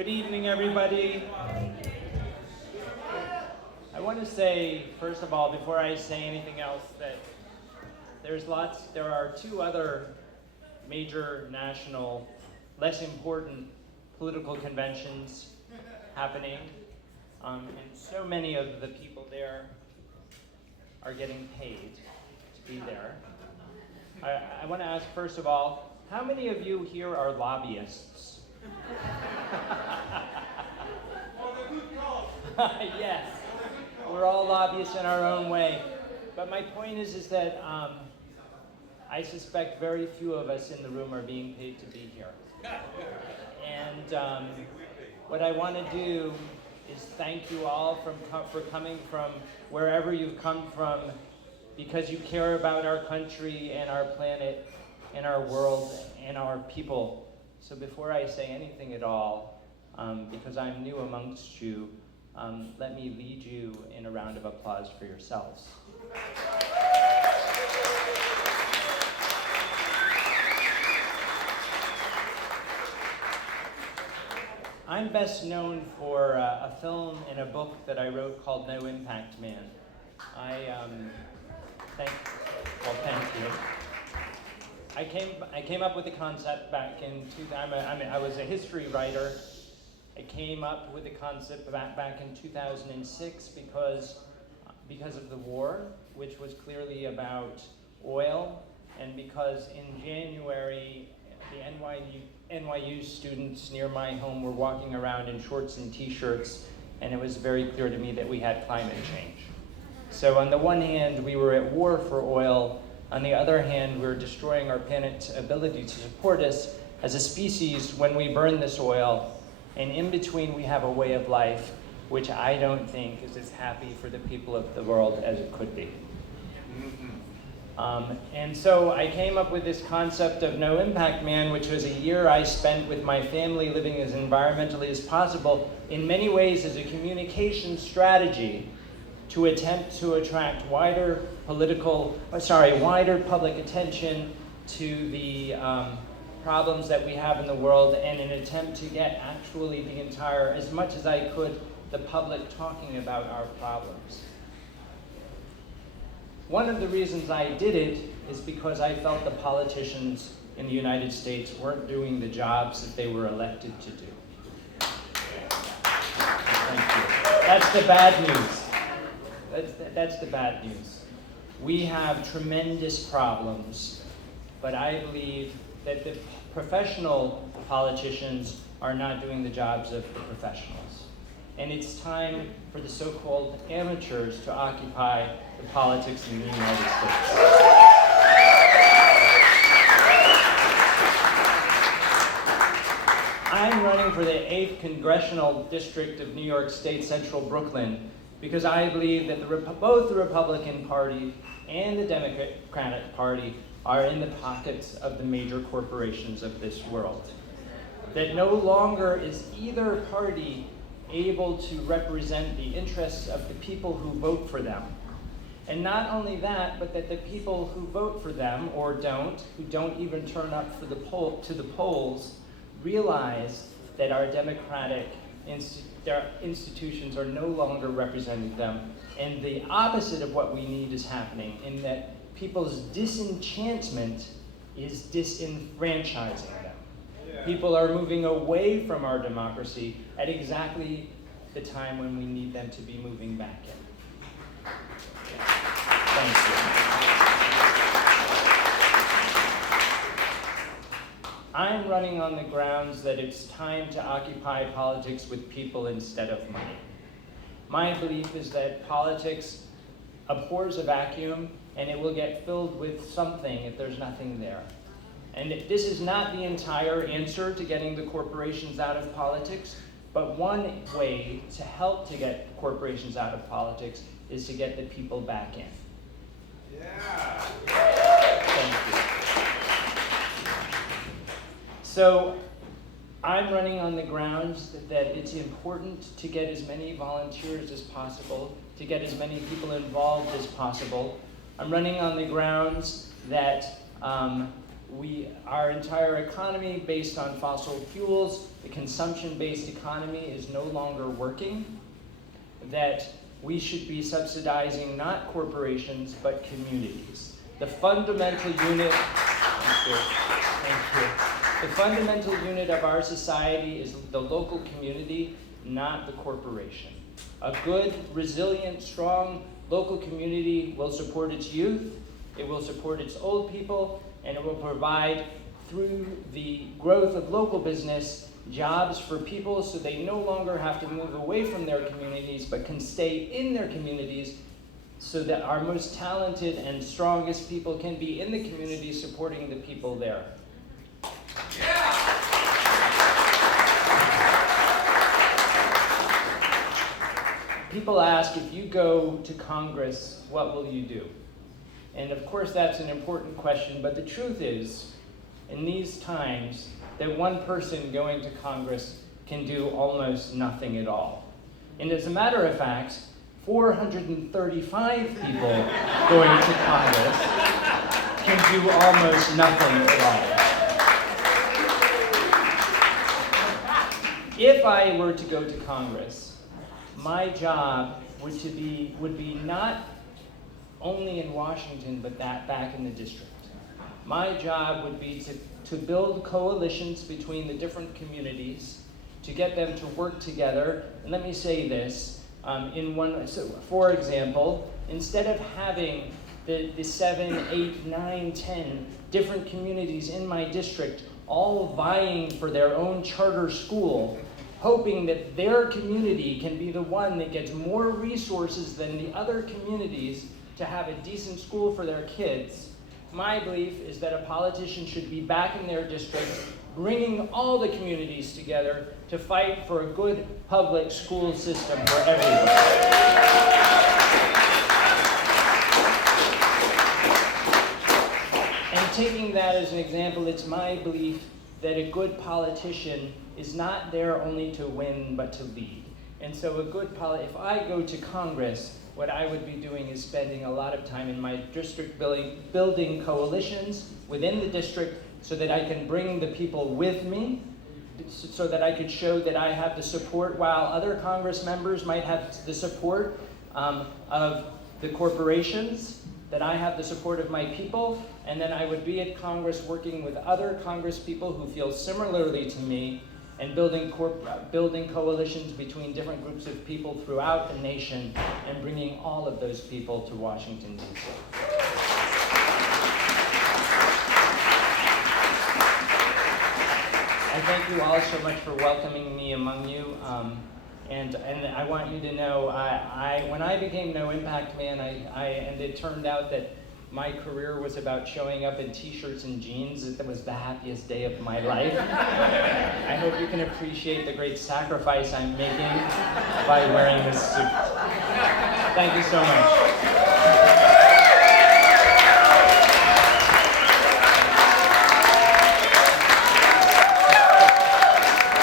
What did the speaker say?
Good evening, everybody. I want to say, first of all, before I say anything else, that there are two other major national, less important political conventions happening, and so many of the people there are getting paid to be there. I want to ask, first of all, how many of you here are lobbyists? Yes, we're all lobbyists in our own way. But my point is that I suspect very few of us in the room are being paid to be here. And what I want to do is thank you all for coming from wherever you've come from, because you care about our country and our planet and our world and our people. So before I say anything at all, because I'm new amongst you, let me lead you in a round of applause for yourselves. I'm best known for a film and a book that I wrote called No Impact Man. Thank you. I came up with the concept back in 2000. I was a history writer. I came up with the concept back in 2006 because of the war, which was clearly about oil, and because in January the NYU students near my home were walking around in shorts and t-shirts, and it was very clear to me that we had climate change. So on the one hand, we were at war for oil. On the other hand, we're destroying our planet's ability to support us as a species when we burn this oil. And in between, we have a way of life which I don't think is as happy for the people of the world as it could be. And so I came up with this concept of No Impact Man, which was a year I spent with my family living as environmentally as possible, in many ways as a communication strategy to attempt to attract wider public attention to the problems that we have in the world, and an attempt to get actually the entire, as much as I could, the public talking about our problems. One of the reasons I did it is because I felt the politicians in the United States weren't doing the jobs that they were elected to do. Thank you. That's the bad news. That's the bad news. We have tremendous problems, but I believe that the professional politicians are not doing the jobs of the professionals. And it's time for the so-called amateurs to occupy the politics in the United States. I'm running for the 8th Congressional District of New York State, Central Brooklyn, because I believe that both the Republican Party and the Democratic Party are in the pockets of the major corporations of this world. That no longer is either party able to represent the interests of the people who vote for them. And not only that, but that the people who vote for them or who don't even turn up to the polls, realize that our democratic institutions are no longer representing them. And the opposite of what we need is happening, in that people's disenchantment is disenfranchising them. Yeah. People are moving away from our democracy at exactly the time when we need them to be moving back in. Thank you. I'm running on the grounds that it's time to occupy politics with people instead of money. My belief is that politics abhors a vacuum, and it will get filled with something if there's nothing there. And this is not the entire answer to getting the corporations out of politics, but one way to help to get corporations out of politics is to get the people back in. Yeah. Thank you. So I'm running on the grounds that it's important to get as many volunteers as possible, to get as many people involved as possible. I'm running on the grounds that Our entire economy based on fossil fuels, the consumption-based economy is no longer working, that we should be subsidizing not corporations, but communities. The fundamental unit, thank you. The fundamental unit of our society is the local community, not the corporation. A good, resilient, strong local community will support its youth, it will support its old people, and it will provide, through the growth of local business, jobs for people so they no longer have to move away from their communities but can stay in their communities so that our most talented and strongest people can be in the community supporting the people there. Yeah. People ask, if you go to Congress, what will you do? And of course that's an important question, but the truth is, in these times, that one person going to Congress can do almost nothing at all. And as a matter of fact, 435 people going to Congress can do almost nothing at all. If I were to go to Congress, my job would be not only in Washington, but back in the district. My job would be to build coalitions between the different communities, to get them to work together. And let me say this, for example, instead of having the 7, 8, 9, 10 different communities in my district all vying for their own charter school, hoping that their community can be the one that gets more resources than the other communities to have a decent school for their kids, my belief is that a politician should be back in their district, bringing all the communities together to fight for a good public school system for everyone. And taking that as an example, it's my belief that a good politician is not there only to win, but to lead. And so if I go to Congress, what I would be doing is spending a lot of time in my district building coalitions within the district so that I can bring the people with me, so that I could show that I have the support while other Congress members might have the support of the corporations, that I have the support of my people, and then I would be at Congress working with other Congress people who feel similarly to me and building coalitions between different groups of people throughout the nation and bringing all of those people to Washington, D.C. I thank you all so much for welcoming me among you. And I want you to know, when I became No Impact Man, and it turned out that my career was about showing up in t-shirts and jeans. That was the happiest day of my life. I hope you can appreciate the great sacrifice I'm making by wearing this suit. Thank you so much.